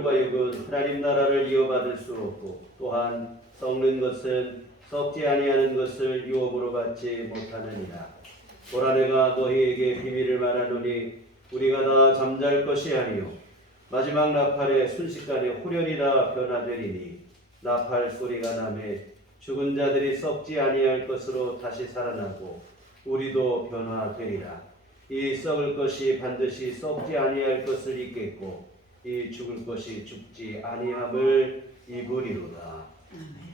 혈과 육은 하나님 나라를 이어받을 수 없고 또한 썩는 것은 썩지 아니하는 것을 유업으로 받지 못하느니라. 보라 내가 너희에게 비밀을 말하노니 우리가 다 잠잘 것이 아니요 마지막 나팔의 순식간에 후련이라 변화되리니 나팔 소리가 나매 죽은 자들이 썩지 아니할 것으로 다시 살아나고 우리도 변화되리라. 이 썩을 것이 반드시 썩지 아니할 것을 입겠고 이 죽을 것이 죽지 아니함을 입으리로다.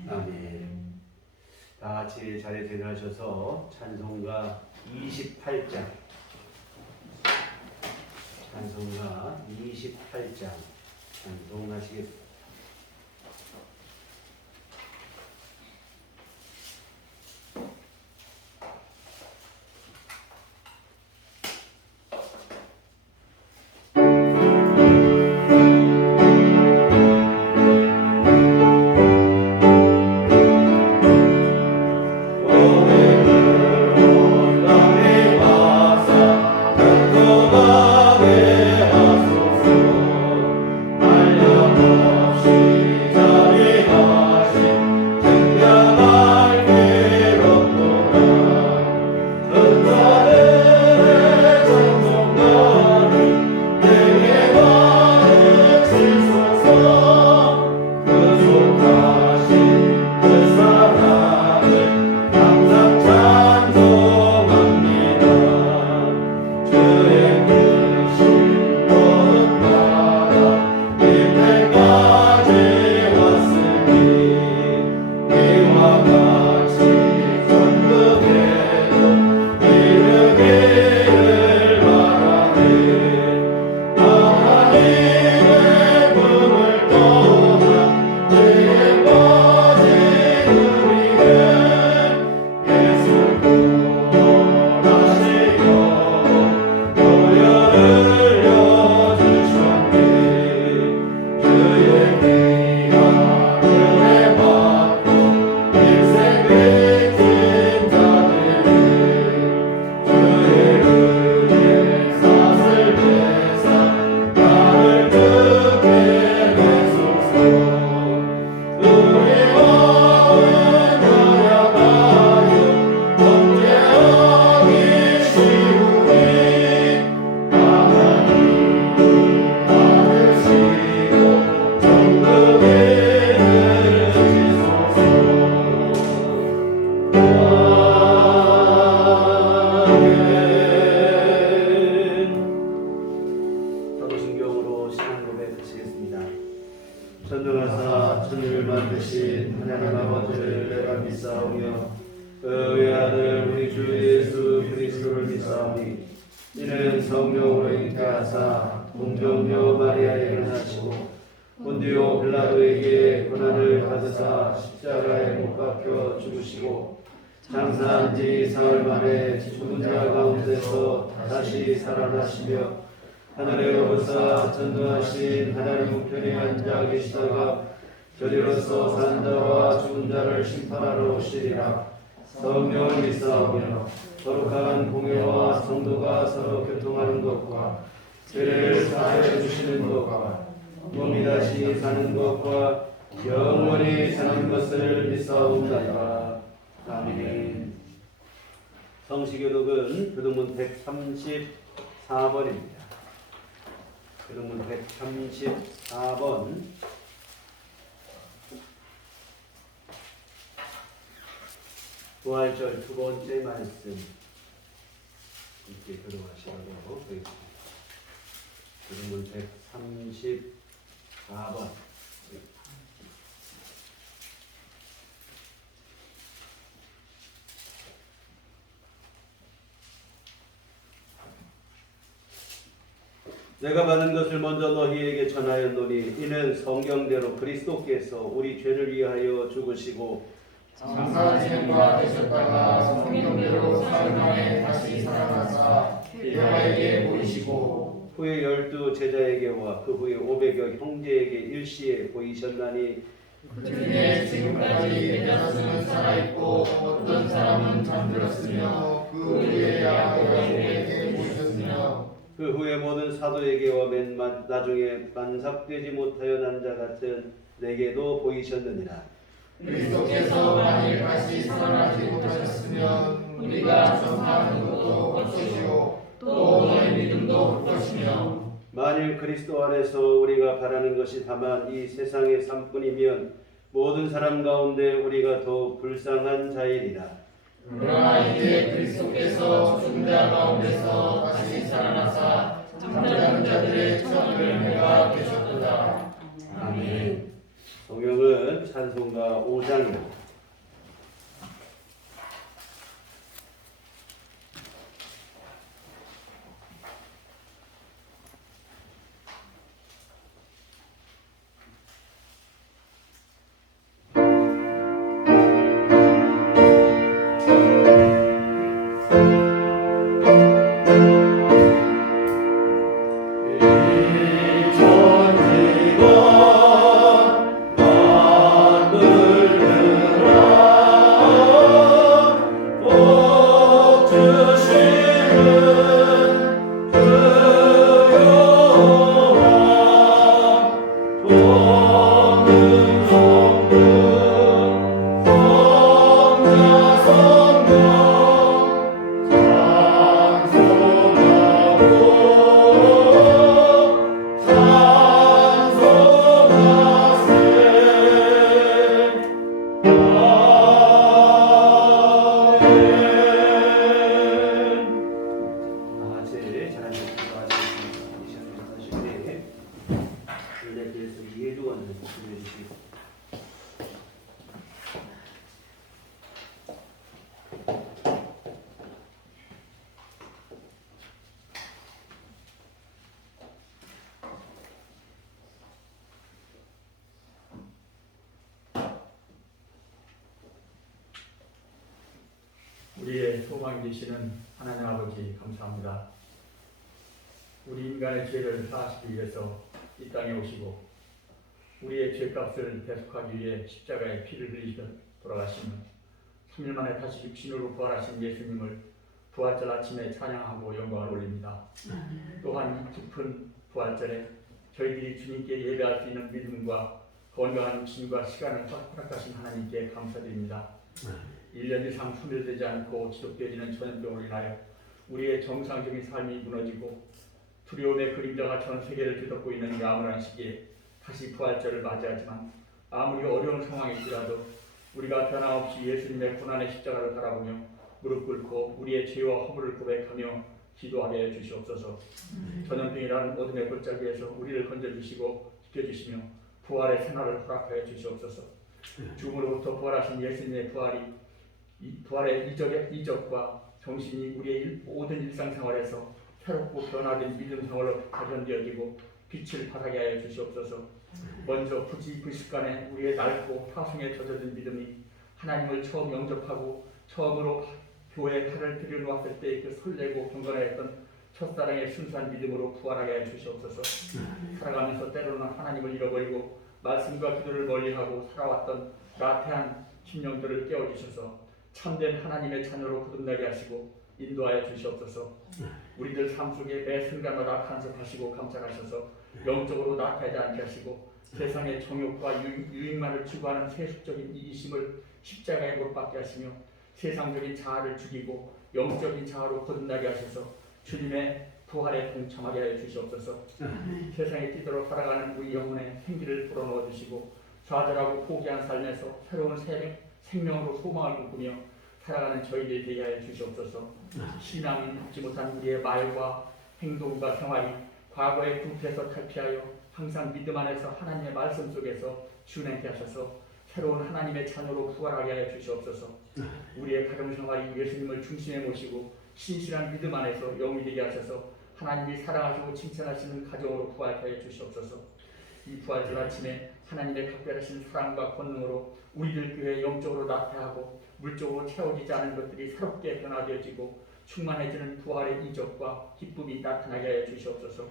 아멘. 다 같이 자리에 들어가셔서 찬송가 28장 찬송하시겠습니다. 전능하사 천지를 만드신 하나님 아버지를 내가 믿사오며 그 외아들 우리 주 예수 그리스도를 믿사오니 이는 성령으로 잉태하사 동정녀 마리아에게 나시고 본디오 빌라도에게 고난을 받으사 십자가에 못 박혀 죽으시고 장사한 지 사흘 만에 죽은 자 가운데서 다시 살아나시며 하늘에로부터 전능하신 하나님 우편에 앉아 계시다가 저리로서 산 자와 죽은 자를 심판하러 오시리라. 성령을 믿사오며 거룩한 공회와 성도가 서로 교통하는 것과 죄를 사하여 주시는 것과 몸이 다시 사는 것과 영원히 사는 것을 믿사옵나이다. 아멘. 성시교독은 교독문 134번입니다. 교독문 134번 부활절 두 번째 말씀 이렇게 들어가시라고 되겠습니다. 교독문 134번 내가 받은 것을 먼저 너희에게 전하였노니 이는 성경대로 그리스도께서 우리 죄를 위하여 죽으시고 장사진과 되셨다가 성경대로 사흘 만에 다시 살아나사 베드로에게 보이시고 후에 12 제자에게와 그 후에 500여 형제에게 일시에 보이셨나니 그 중에 지금까지 대다수는 살아있고 어떤 사람은 잠들었으며 그 후에 야고보에게 보이셨으며 그 후에 모든 사도에게와 맨 나중에 만삭되지 못하여 난 자 같은 내게도 보이셨느니라. 그리스도께서 만일 다시 살아나지 못하셨으면 우리가 전파하는 것도 헛것이요 또 너의 믿음도 헛것이며 만일 그리스도 안에서 우리가 바라는 것이 다만 이 세상의 삶뿐이면 모든 사람 가운데 우리가 더욱 불쌍한 자이리라. 그러나 이제 그리스도께서 죽은 자 가운데서 다시 살아나사 잠자는 자들의 처음을 내가 되셨도다. 아멘. 성경은 찬송가 5장입니다. 우리의 소망이 되시는 하나님 아버지 감사합니다. 우리 인간의 죄를 사하시기 위해서 이 땅에 오시고 우리의 죄값을 대속하기 위해 십자가에 피를 흘리시며 돌아가시며 3일 만에 다시 육신으로 부활하신 예수님을 부활절 아침에 찬양하고 영광을 올립니다. 또한 이 깊은 부활절에 저희들이 주님께 예배할 수 있는 믿음과 건강한 육신과 시간을 허락하신 하나님께 감사드립니다. 1년 이상 소멸되지 않고 지속되지는 전염병으로 인하여 우리의 정상적인 삶이 무너지고 두려움의 그림자가 전 세계를 뒤덮고 있는 이 암울한 시기에 다시 부활절을 맞이하지만 아무리 어려운 상황일지라도 우리가 변함없이 예수님의 고난의 십자가를 바라보며 무릎 꿇고 우리의 죄와 허물을 고백하며 기도하게 해 주시옵소서. 전염병이라는 어둠의 골짜기에서 우리를 건져주시고 지켜주시며 부활의 생활을 허락하여 주시옵소서. 죽음으로부터 부활하신 예수님의 부활의 이적과 정신이 우리의 모든 일상생활에서 새롭고 변화된 믿음 생활로 발현되어지고 빛을 발하게 하여 주시옵소서. 먼저 부지불식간에 우리의 낡고 타성에 젖어든 믿음이 하나님을 처음 영접하고 처음으로 교회에 팔을 들여놓았을 때 그 설레고 경건하였던 첫사랑의 순수한 믿음으로 부활하게 하여 주시옵소서. 살아가면서 때로는 하나님을 잃어버리고 말씀과 기도를 멀리하고 살아왔던 나태한 심령들을 깨워주셔서 참된 하나님의 자녀로 거듭나게 하시고 인도하여 주시옵소서. 우리들 삶 속에 매 순간마다 간섭하시고 감찰하셔서 영적으로 나타나지 않게 하시고 세상의 정욕과 유익만을 추구하는 세속적인 이기심을 십자가에 못 박게 하시며 세상적인 자아를 죽이고 영적인 자아로 거듭나게 하셔서 주님의 부활에 동참하게 하여 주시옵소서. 세상에 뛰도록 살아가는 우리 영혼에 생기를 불어넣어 주시고 좌절하고 포기한 삶에서 새로운 생명으로 소망을 꿈꾸며 살아가는 저희들이 되게 하여 주시옵소서. 신앙이 잊지 못한 우리의 말과 행동과 생활이 과거의 굴에서 탈피하여 항상 믿음 안에서 하나님의 말씀 속에서 준행케 하셔서 새로운 하나님의 자녀로 부활하게 하여 주시옵소서. 우리의 가정생활이 예수님을 중심에 모시고 신실한 믿음 안에서 영이 되게 하셔서 하나님이 사랑하시고 칭찬하시는 가정으로 부활케 하여 주시옵소서. 이 부활절 아침에 하나님의 각별하신 사랑과 권능으로 우리들 교회에 영적으로 나타나고 물적으로 채워지지 않은 것들이 새롭게 변화되어지고 충만해지는 부활의 이적과 기쁨이 나타나게 하여 주시옵소서.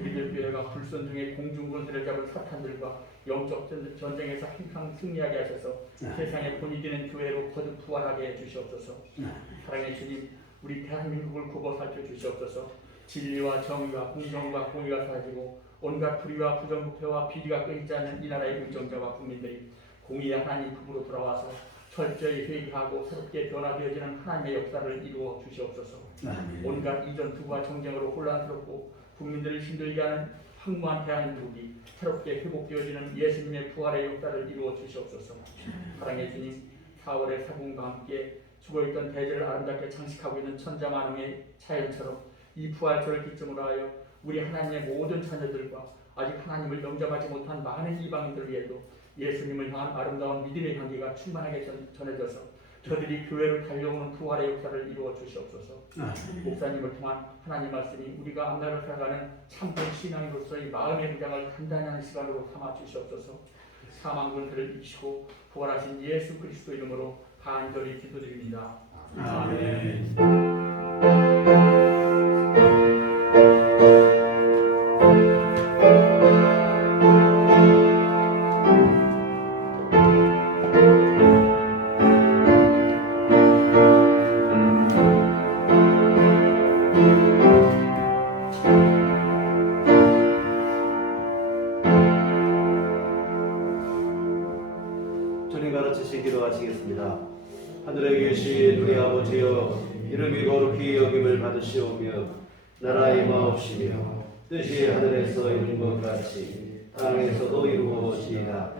우리들 교회가 불순종의 공중권세를 잡은 사탄들과 영적 전쟁에서 항상 승리하게 하셔서 세상에 본이 되는 교회로 거듭 부활하게 해 주시옵소서. 사랑의 주님, 우리 대한민국을 굽어 살펴 주시옵소서. 진리와 정의와 공정과 공의가 사라지고 온갖 불의와 부정부패와 비리가 끊이지 않는 이 나라의 의정자와 국민들이 공의의 하나님 품으로 돌아와서 철저히 회개하고 새롭게 변화되어지는 하나님의 역사를 이루어 주시옵소서. 온갖 이전 투구와 정쟁으로 혼란스럽고 국민들을 힘들게 하는 황무한 대한민국이 새롭게 회복되어지는 예수님의 부활의 역사를 이루어 주시옵소서. 사랑의 주님, 4월의 사분과 함께 죽어있던 대제를 아름답게 장식하고 있는 천자만왕의 자연처럼 이 부활절을 기점으로 하여 우리 하나님의 모든 자녀들과 아직 하나님을 영접하지 못한 많은 이방인들 위에도 예수님을 향한 아름다운 믿음의 향기가 충만하게 전해져서 저들이 교회를 달려오는 부활의 역사를 이루어 주시옵소서. 목사님을 통한 하나님 말씀이 우리가 앞날을 살아가는 참된 신앙인으로서의 마음의 무장을 단단히 하는 시간으로 삼아 주시옵소서. 사망 권세를 이기시고 부활하신 예수 그리스도 이름으로 간절히 기도드립니다. 아멘. 주님 가르치시 기도하시겠습니다. 하늘에 계신 우리 아버지여, 이름이 거룩히 여김을 받으시오며 나라의 임하옵시며 뜻이 하늘에서 이룬 것 같이 땅에서도 이루어지이다.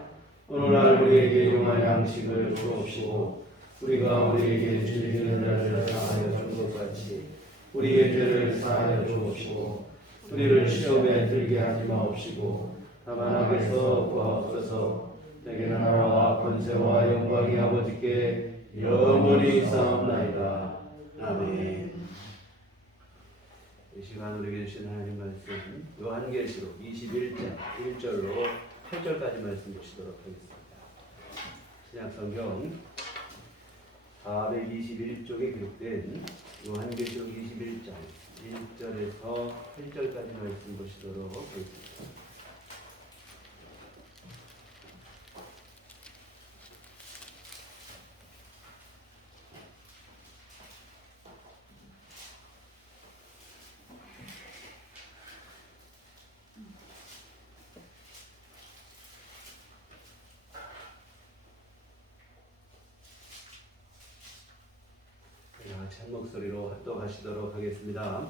오늘날 우리에게 일용할 양식을 주옵시고 우리가 우리에게 죄지는 자를 사하여 준 것 같이 우리의 죄를 사하여 주옵시고 우리를 시험에 들게 하지 마옵시고 다만 악에서 구하옵소서. 내게 나라와 권세와 영광이 아버지께 영원히 있사옵나이다. 아멘. 이 시간 우리에게 주신 하나님 말씀 요한계시록 21장 1절로 8절까지 말씀 보시도록 하겠습니다. 신약성경 421쪽에 기록된 요한계시록 21장 1절에서 8절까지 말씀 보시도록 하겠습니다. 한 목소리로 합독하시도록 하겠습니다.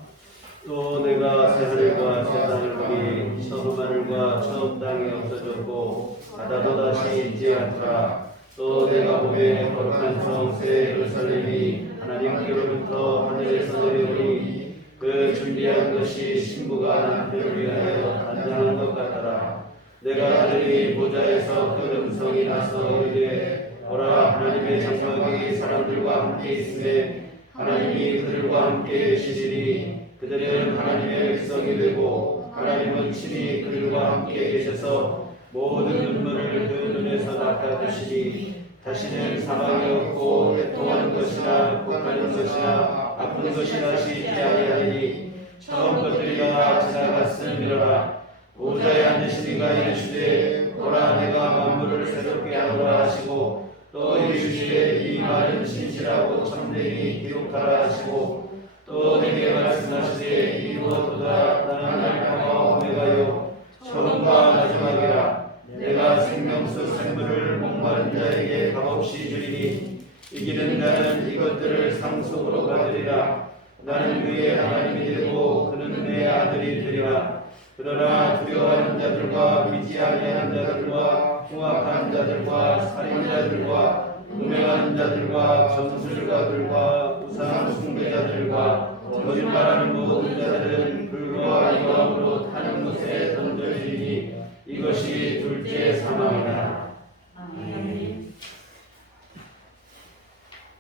또 내가 새 하늘과 새 땅을 보니 처음 하늘과 처음 땅이 없어졌고 바다도 다시 있지 않더라. 또 내가 보매 거룩한 성 새 예루살렘이 하나님께로부터 하늘에서 내려오니 그 준비한 것이 신부가 남편을 위하여 단장한 것 같더라. 내가 들으니 보좌에서 큰 음성이 나서 이르되 보라, 하나님의 장막이 사람들과 함께 있으되 하나님이 그들과 함께 계시리니 그들은 하나님의 백성이 되고 하나님은 친히 그들과 함께 계셔서 모든 눈물을 그 눈에서 닦아주시니 다시는 사망이 없고 애통하는 것이나 곡하는 것이나 아픈 것이 다시 있지 아니하리니 처음 것들이 다 지나갔음이로라. 보좌에 앉으신 이가 이르시되 보라, 내가 만물을 새롭게 하노라 하시고 또 이르시되 이 말은 진실하고 참되니 기록하라 하시고 또 내게 말씀하시되 이루어도다. 나는 알파와 오메가요 처음과 마지막이라. 내가 생명수 샘물을 목마른 자에게 값없이 주리니 이기는 자는 이것들을 상속으로 받으리라. 나는 그의 하나님이 되고 그는 내 아들이 되리라. 그러나 두려워하는 자들과 믿지 아니하는 자들과 흉악한 자들과 살인자들과 음행하는 자들과 점술가들과 우상 숭배자들과 거짓말하는 모든 자들은 불과 영광으로 타는 곳에 던져지니 이것이 둘째 사망이다. 아멘.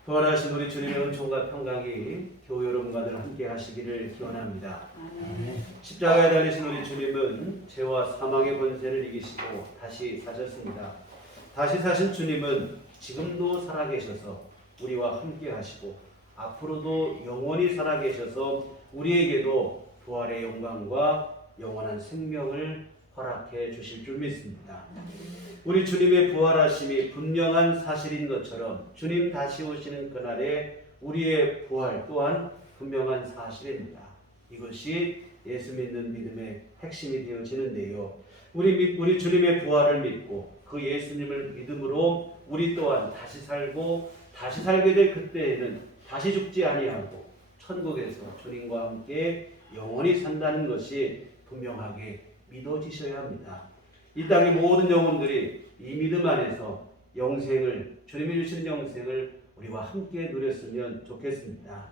부활하신 우리 주님의 은총과 평강이 교회 여러분과들 함께 하시기를 기원합니다. 십자가에 달리신 우리 주님은 죄와 사망의 권세를 이기시고 다시 사셨습니다. 다시 사신 주님은 지금도 살아계셔서 우리와 함께 하시고 앞으로도 영원히 살아계셔서 우리에게도 부활의 영광과 영원한 생명을 허락해 주실 줄 믿습니다. 우리 주님의 부활하심이 분명한 사실인 것처럼 주님 다시 오시는 그날에 우리의 부활 또한 분명한 사실입니다. 이것이 예수 믿는 믿음의 핵심이 되어지는데요. 우리 주님의 부활을 믿고 그 예수님을 믿음으로 우리 또한 다시 살고 다시 살게 될 그때에는 다시 죽지 아니하고 천국에서 주님과 함께 영원히 산다는 것이 분명하게 믿어지셔야 합니다. 이 땅의 모든 영혼들이 이 믿음 안에서 영생을, 주님이 주신 영생을 우리와 함께 누렸으면 좋겠습니다.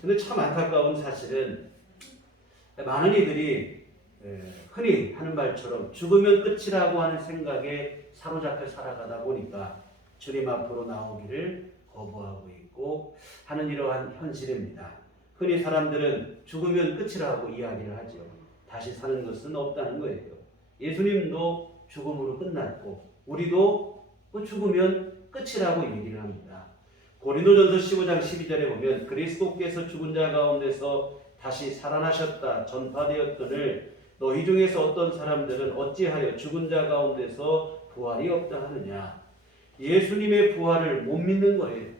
그런데 참 안타까운 사실은 많은 이들이 흔히 하는 말처럼 죽으면 끝이라고 하는 생각에 사로잡혀 살아가다 보니까 주님 앞으로 나오기를 거부하고 있고 하는 이러한 현실입니다. 흔히 사람들은 죽으면 끝이라고 이야기를 하죠. 다시 사는 것은 없다는 거예요. 예수님도 죽음으로 끝났고 우리도 죽으면 끝이라고 얘기를 합니다. 고린도전서 15장 12절에 보면 그리스도께서 죽은 자 가운데서 다시 살아나셨다 전파되었거늘 너희 중에서 어떤 사람들은 어찌하여 죽은 자 가운데서 부활이 없다 하느냐. 예수님의 부활을 못 믿는 거예요.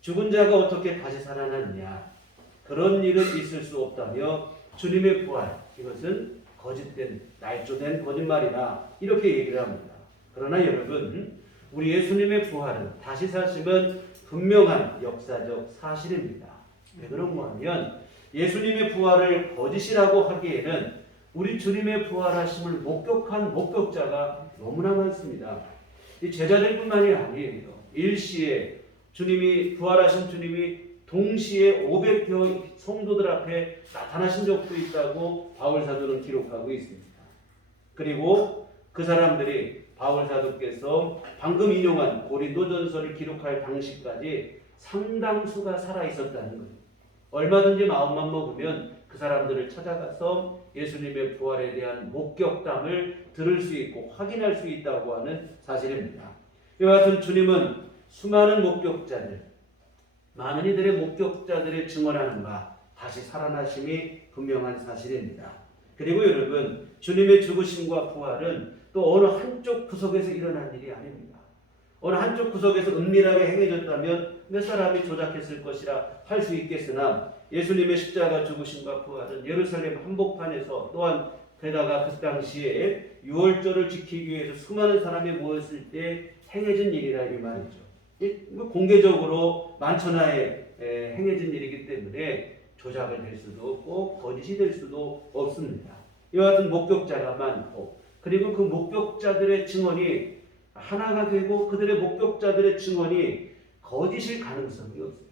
죽은 자가 어떻게 다시 살아나느냐. 그런 일은 있을 수 없다며 주님의 부활, 이것은 거짓된, 날조된 거짓말이다, 이렇게 얘기를 합니다. 그러나 여러분, 우리 예수님의 부활은, 다시 사심은 분명한 역사적 사실입니다. 왜 그런가 하면 예수님의 부활을 거짓이라고 하기에는 우리 주님의 부활하심을 목격한 목격자가 너무나 많습니다. 이 제자들뿐만이 아니에요. 일시에 주님이, 부활하신 주님이 동시에 500여 성도들 앞에 나타나신 적도 있다고 바울사도는 기록하고 있습니다. 그리고 그 사람들이 바울사도께서 방금 인용한 고린도전서를 기록할 당시까지 상당수가 살아있었다는 거예요. 얼마든지 마음만 먹으면 그 사람들을 찾아가서 예수님의 부활에 대한 목격담을 들을 수 있고 확인할 수 있다고 하는 사실입니다. 이와 같은 주님은 수많은 목격자들, 많은 이들의 목격자들의 증언하는 바 다시 살아나심이 분명한 사실입니다. 그리고 여러분, 주님의 죽으심과 부활은 또 어느 한쪽 구석에서 일어난 일이 아닙니다. 어느 한쪽 구석에서 은밀하게 행해졌다면 몇 사람이 조작했을 것이라 할 수 있겠으나 예수님의 십자가 죽으심과 부활은 예루살렘 한복판에서, 또한 게다가 그 당시에 유월절을 지키기 위해서 수많은 사람이 모였을 때 행해진 일이라 이 말이죠. 공개적으로 만천하에 행해진 일이기 때문에 조작이 될 수도 없고 거짓이 될 수도 없습니다. 이와 같은 목격자가 많고, 그리고 그 목격자들의 증언이 하나가 되고 그들의 목격자들의 증언이 거짓일 가능성이 없어요.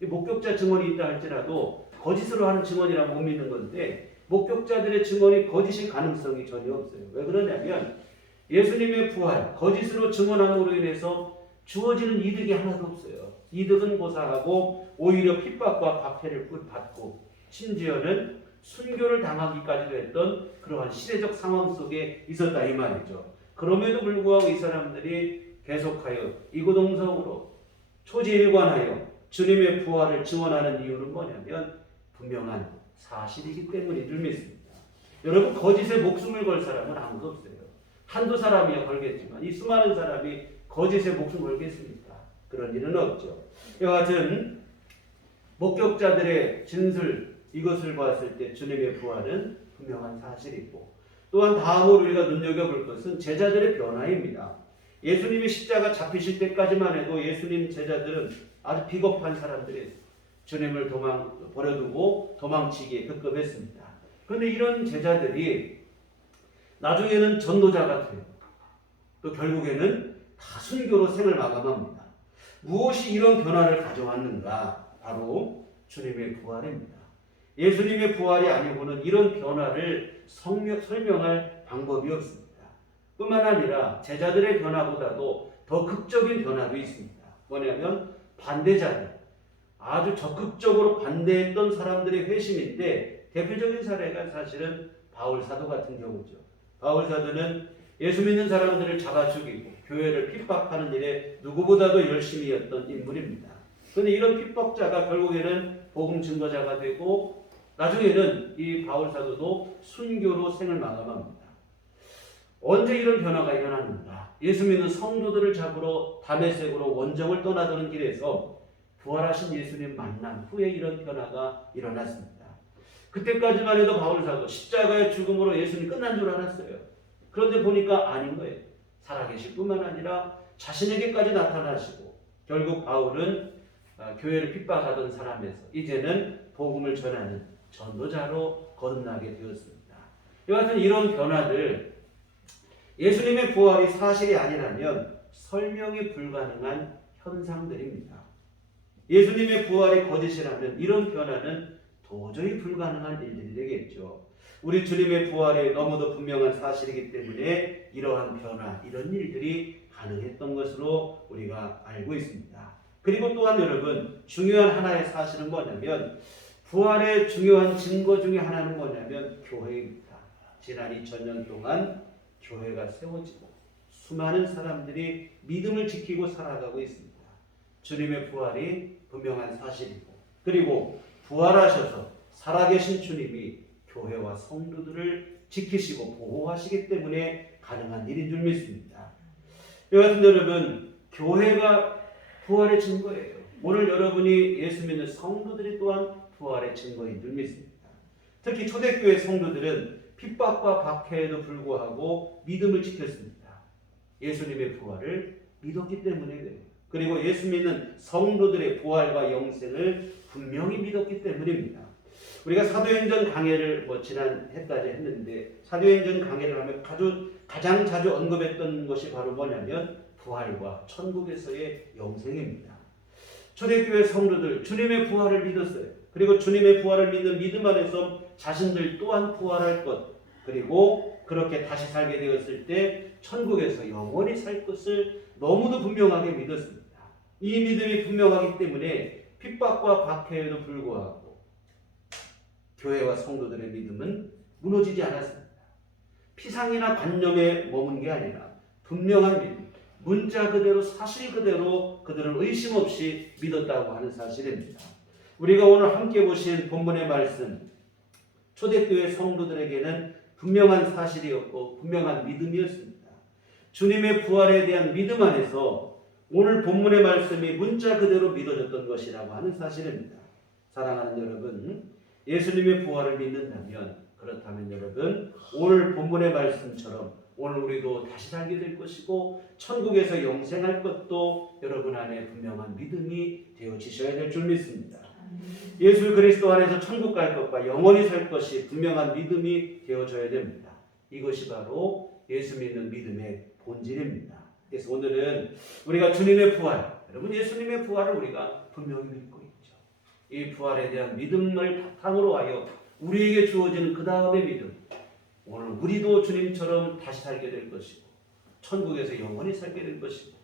이 목격자 증언이 있다 할지라도 거짓으로 하는 증언이라고 못 믿는 건데, 목격자들의 증언이 거짓일 가능성이 전혀 없어요. 왜 그러냐면 예수님의 부활, 거짓으로 증언함으로 인해서 주어지는 이득이 하나도 없어요. 이득은 고사하고 오히려 핍박과 박해를 받고 심지어는 순교를 당하기까지도 했던 그러한 시대적 상황 속에 있었다 이 말이죠. 그럼에도 불구하고 이 사람들이 계속하여 이구동성으로 초지일관하여 주님의 부활을 증언하는 이유는 뭐냐면 분명한 사실이기 때문인 줄 믿습니다. 여러분, 거짓에 목숨을 걸 사람은 아무도 없어요. 한두 사람이야 걸겠지만 이 수많은 사람이 거짓에 목숨 걸겠습니까? 그런 일은 없죠. 이와 같은 목격자들의 진술, 이것을 봤을 때 주님의 부활은 분명한 사실이고, 또한 다음으로 우리가 눈여겨볼 것은 제자들의 변화입니다. 예수님이 십자가 잡히실 때까지만 해도 예수님 제자들은 아주 비겁한 사람들이에요. 주님을 버려두고 도망치기에 급급했습니다. 그런데 이런 제자들이 나중에는 전도자가 돼요. 또 결국에는 다 순교로 생을 마감합니다. 무엇이 이런 변화를 가져왔는가? 바로 주님의 부활입니다. 예수님의 부활이 아니고는 이런 변화를 설명할 방법이 없습니다. 뿐만 아니라 제자들의 변화보다도 더 극적인 변화도 있습니다. 뭐냐면 반대자들, 아주 적극적으로 반대했던 사람들의 회심인데, 대표적인 사례가 사실은 바울 사도 같은 경우죠. 바울 사도는 예수 믿는 사람들을 잡아 죽이고 교회를 핍박하는 일에 누구보다도 열심히 했던 인물입니다. 그런데 이런 핍박자가 결국에는 복음 증거자가 되고, 나중에는 이 바울 사도도 순교로 생을 마감합니다. 언제 이런 변화가 일어났는가? 예수 믿는 성도들을 잡으러 다메섹으로 원정을 떠나던 길에서 부활하신 예수님 만난 후에 이런 변화가 일어났습니다. 그때까지만 해도 바울 사도 십자가의 죽음으로 예수님 끝난 줄 알았어요. 그런데 보니까 아닌 거예요. 살아계실 뿐만 아니라 자신에게까지 나타나시고 결국 바울은 교회를 핍박하던 사람에서 이제는 복음을 전하는 전도자로 거듭나게 되었습니다. 이와 같은 이런 변화들, 예수님의 부활이 사실이 아니라면 설명이 불가능한 현상들입니다. 예수님의 부활이 거짓이라면 이런 변화는 도저히 불가능한 일들이 되겠죠. 우리 주님의 부활이 너무도 분명한 사실이기 때문에 이러한 변화, 이런 일들이 가능했던 것으로 우리가 알고 있습니다. 그리고 또한 여러분, 중요한 하나의 사실은 뭐냐면 부활의 중요한 증거 중에 하나는 뭐냐면 교회입니다. 지난 2000년 동안 교회가 세워지고 수많은 사람들이 믿음을 지키고 살아가고 있습니다. 주님의 부활이 분명한 사실이고, 그리고 부활하셔서 살아계신 주님이 교회와 성도들을 지키시고 보호하시기 때문에 가능한 일인 줄 믿습니다. 여하튼 여러분, 교회가 부활의 증거예요. 오늘 여러분이 예수 믿는 성도들이 또한 부활의 증거인 줄 믿습니다. 특히 초대교회 성도들은 핍박과 박해에도 불구하고 믿음을 지켰습니다. 예수님의 부활을 믿었기 때문에 그래요. 그리고 예수 믿는 성도들의 부활과 영생을 분명히 믿었기 때문입니다. 우리가 사도행전 강해를 지난 해까지 했는데, 사도행전 강해를 하면 가장 자주 언급했던 것이 바로 뭐냐면 부활과 천국에서의 영생입니다. 초대교회 성도들 주님의 부활을 믿었어요. 그리고 주님의 부활을 믿는 믿음 안에서 자신들 또한 부활할 것, 그리고 그렇게 다시 살게 되었을 때 천국에서 영원히 살 것을 너무도 분명하게 믿었습니다. 이 믿음이 분명하기 때문에 핍박과 박해에도 불구하고 교회와 성도들의 믿음은 무너지지 않았습니다. 피상이나 관념에 머문 게 아니라 분명한 믿음, 문자 그대로 사실 그대로 그들은 의심 없이 믿었다고 하는 사실입니다. 우리가 오늘 함께 보신 본문의 말씀, 초대교회 성도들에게는 분명한 사실이었고 분명한 믿음이었습니다. 주님의 부활에 대한 믿음 안에서 오늘 본문의 말씀이 문자 그대로 믿어졌던 것이라고 하는 사실입니다. 사랑하는 여러분, 예수님의 부활을 믿는다면, 그렇다면 여러분, 오늘 본문의 말씀처럼 오늘 우리도 다시 살게 될 것이고 천국에서 영생할 것도 여러분 안에 분명한 믿음이 되어지셔야 될 줄 믿습니다. 예수 그리스도 안에서 천국 갈 것과 영원히 살 것이 분명한 믿음이 되어져야 됩니다. 이것이 바로 예수 믿는 믿음의 본질입니다. 그래서 오늘은 우리가 주님의 부활, 여러분 예수님의 부활을 우리가 분명히 믿고 있죠. 이 부활에 대한 믿음을 바탕으로 하여 우리에게 주어지는 그 다음의 믿음, 오늘 우리도 주님처럼 다시 살게 될 것이고 천국에서 영원히 살게 될 것이고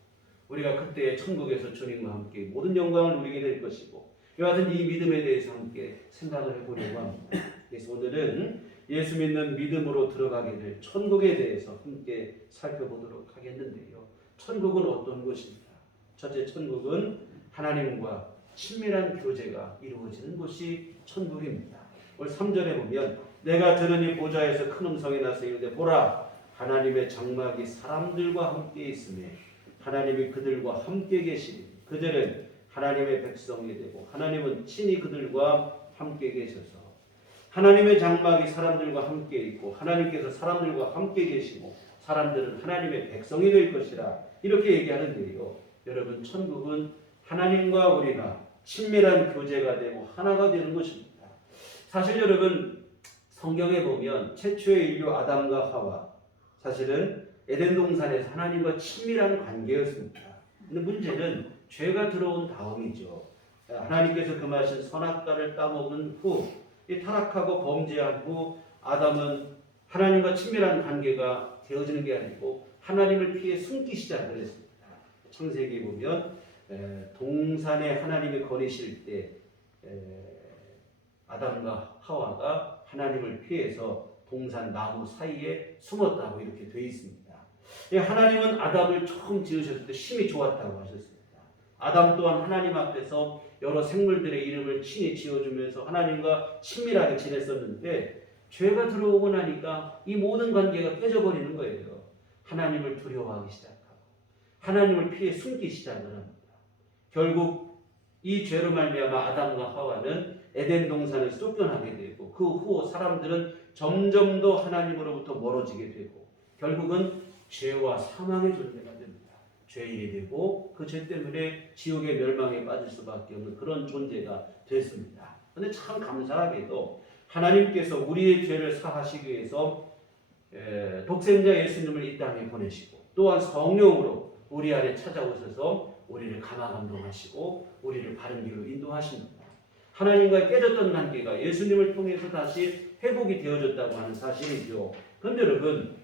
우리가 그때 천국에서 주님과 함께 모든 영광을 누리게 될 것이고, 이와 같은 이 믿음에 대해서 함께 생각을 해보려고 합니다. 그래서 오늘은 예수 믿는 믿음으로 들어가게 될 천국에 대해서 함께 살펴보도록 하겠는데요. 천국은 어떤 곳입니까? 첫째, 천국은 하나님과 친밀한 교제가 이루어지는 곳이 천국입니다. 오늘 3절에 보면 내가 들으니 보좌에서 큰 음성이 나서 이르되 보라 하나님의 장막이 사람들과 함께 있으며 하나님이 그들과 함께 계시니 그들은 하나님의 백성이 되고 하나님은 친히 그들과 함께 계셔서, 하나님의 장막이 사람들과 함께 있고 하나님께서 사람들과 함께 계시고 사람들은 하나님의 백성이 될 것이라, 이렇게 얘기하는데요. 여러분, 천국은 하나님과 우리가 친밀한 교제가 되고 하나가 되는 것입니다. 사실 여러분, 성경에 보면 최초의 인류 아담과 하와, 사실은 에덴 동산에서 하나님과 친밀한 관계였습니다. 근데 문제는 죄가 들어온 다음이죠. 하나님께서 금하신 선악과를 따먹은 후, 이 타락하고 범죄한 후 아담은 하나님과 친밀한 관계가 되어지는 게 아니고 하나님을 피해 숨기 시작을 했습니다. 창세기에 보면 동산에 하나님이 거니실 때 아담과 하와가 하나님을 피해서 동산 나무 사이에 숨었다고 이렇게 되어 있습니다. 하나님은 아담을 처음 지으셨을 때 심히 좋았다고 하셨습니다. 아담 또한 하나님 앞에서 여러 생물들의 이름을 친히 지어주면서 하나님과 친밀하게 지냈었는데 죄가 들어오고 나니까 이 모든 관계가 깨져버리는 거예요. 하나님을 두려워하기 시작하고 하나님을 피해 숨기 시작을 합니다. 결국 이 죄로 말미암아 아담과 하와는 에덴 동산에서 쫓겨나게 되고 그 후 사람들은 점점 더 하나님으로부터 멀어지게 되고 결국은 죄와 사망의 존재가 됩니다. 죄인이 되고 그 죄 때문에 지옥의 멸망에 빠질 수밖에 없는 그런 존재가 됐습니다. 그런데 참 감사하게도 하나님께서 우리의 죄를 사하시기 위해서 독생자 예수님을 이 땅에 보내시고 또한 성령으로 우리 안에 찾아오셔서 우리를 감화감동하시고 우리를 바른 길로 인도하십니다. 하나님과 깨졌던 관계가 예수님을 통해서 다시 회복이 되어졌다고 하는 사실이죠. 그런데 여러분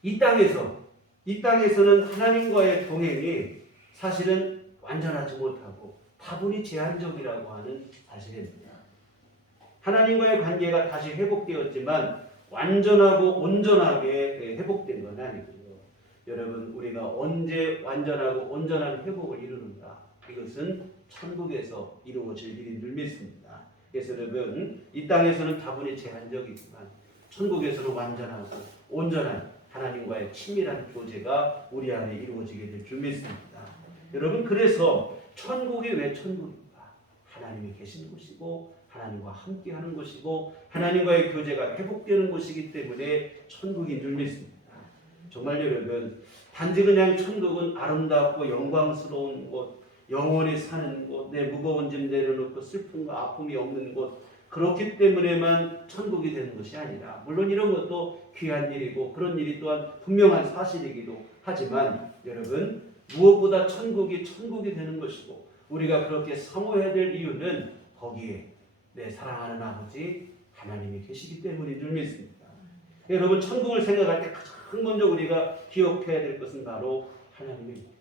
이 땅에서는 하나님과의 동행이 사실은 완전하지 못하고 다분히 제한적이라고 하는 사실입니다. 하나님과의 관계가 다시 회복되었지만 완전하고 온전하게 회복된 건 아니고요. 여러분 우리가 언제 완전하고 온전한 회복을 이루는가? 이것은 천국에서 이루어질 일인 줄 믿습니다. 그래서 여러분 이 땅에서는 다분히 제한적이지만 천국에서는 완전하고 온전한 하나님과의 친밀한 교제가 우리 안에 이루어지게 될 줄 믿습니다. 여러분 그래서 천국이 왜 천국인가? 하나님이 계신 곳이고 하나님과 함께하는 곳이고 하나님과의 교제가 회복되는 곳이기 때문에 천국인 줄 믿습니다. 정말 여러분 단지 그냥 천국은 아름답고 영광스러운 곳, 영원히 사는 곳, 내 무거운 짐 내려놓고 슬픔과 아픔이 없는 곳 그렇기 때문에만 천국이 되는 것이 아니라 물론 이런 것도 귀한 일이고 그런 일이 또한 분명한 사실이기도 하지만 여러분 무엇보다 천국이 되는 것이고 우리가 그렇게 사모해야 될 이유는 거기에 내 사랑하는 아버지 하나님이 계시기 때문인 줄 믿습니다. 여러분 천국을 생각할 때 가장 먼저 우리가 기억해야 될 것은 바로 하나님입니다.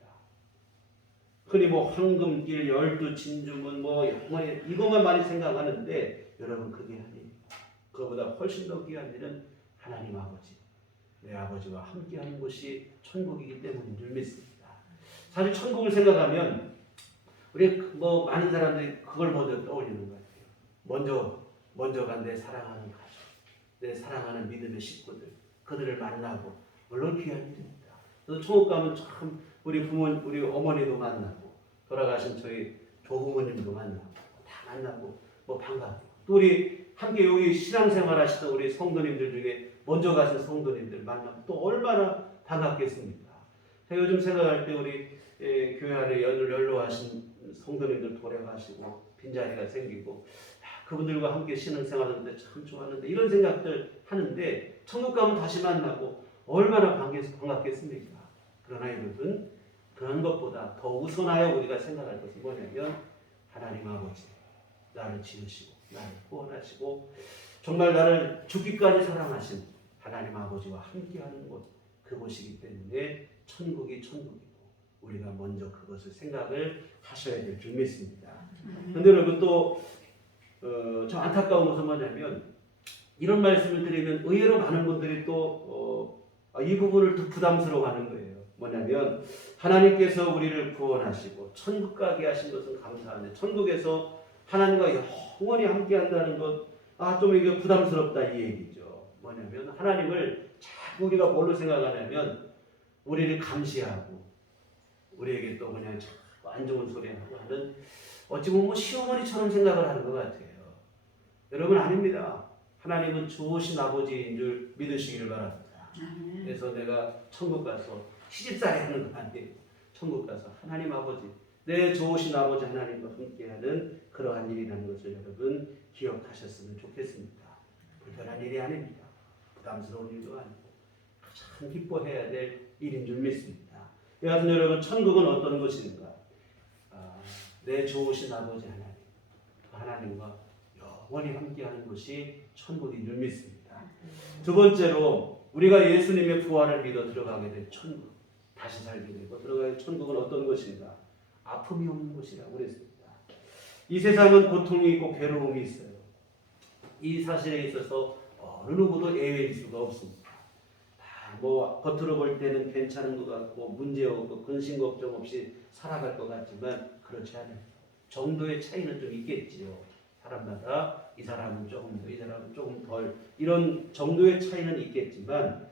흔히 황금길, 열두 진주문 영원히 이것만 많이 생각하는데 여러분 그게 아닙니다. 그거보다 훨씬 더 귀한 일은 하나님 아버지, 내 아버지와 함께하는 곳이 천국이기 때문인 줄 믿습니다. 사실 천국을 생각하면 우리 많은 사람들이 그걸 먼저 떠올리는 것 같아요. 먼저가 내 사랑하는 가족, 내 사랑하는 믿음의 식구들, 그들을 만나고 물론 귀한 일입니다. 그래서 천국 가면 참 우리 어머니도 만나고 돌아가신 저희 조부모님도 만나고 다 만나고 반갑고 또 우리 함께 여기 신앙생활 하시던 우리 성도님들 중에 먼저 가신 성도님들 만나면 또 얼마나 반갑겠습니까? 제가 요즘 생각할 때 우리 교회 안에 연로하신 성도님들 돌아가시고 빈자리가 생기고 그분들과 함께 신앙생활하는데 참 좋았는데 이런 생각들 하는데 천국 가면 다시 만나고 얼마나 반갑겠습니까? 그러나 여러분 그런 것보다 더 우선하여 우리가 생각할 것은 뭐냐면 하나님 아버지 나를 지으시고 나를 구원하시고 정말 나를 죽기까지 사랑하신 하나님 아버지와 함께하는 곳 그곳이기 때문에 천국이 천국이고 우리가 먼저 그것을 생각을 하셔야 될 줄 믿습니다. 그런데 여러분 또 저 안타까운 것은 뭐냐면 이런 말씀을 드리면 의외로 많은 분들이 또 이 부분을 더 부담스러워하는 거예요. 뭐냐면 하나님께서 우리를 구원하시고 천국 가게 하신 것은 감사한데 천국에서 하나님과 영원히 함께한다는 것 좀 이게 부담스럽다 이 얘기죠. 뭐냐면 하나님을 자꾸 우리가 뭘로 생각하냐면 우리를 감시하고 우리에게 또 그냥 자꾸 안 좋은 소리 하는 어찌 보면 시어머니처럼 생각을 하는 것 같아요. 여러분 아닙니다. 하나님은 좋으신 아버지인 줄 믿으시기를 바랍니다. 그래서 내가 천국 가서 시집살이 하는 거 아니에요. 천국 가서 하나님 아버지, 내 좋으신 아버지 하나님과 함께하는 그러한 일이라는 것을 여러분 기억하셨으면 좋겠습니다. 불편한 일이 아닙니다. 부담스러운 일도 아니고 참 기뻐해야 될 일인 줄 믿습니다. 여하튼 여러분 천국은 어떤 것인가? 내 좋으신 아버지 하나님과 영원히 함께하는 것이 천국인 줄 믿습니다. 두 번째로 우리가 예수님의 부활을 믿어 들어가게 된 천국, 다시 살게 되고 들어가게 된 천국은 어떤 것인가? 아픔이 없는 곳이라고 그랬습니다. 이 세상은 고통이 있고 괴로움이 있어요. 이 사실에 있어서 어느 누구도 예외일 수가 없습니다. 다 겉으로 볼 때는 괜찮은 것 같고 문제 없고 근심 걱정 없이 살아갈 것 같지만 그렇지 않아요. 정도의 차이는 좀 있겠지요. 사람마다 이 사람은 조금 더, 이 사람은 조금 덜 이런 정도의 차이는 있겠지만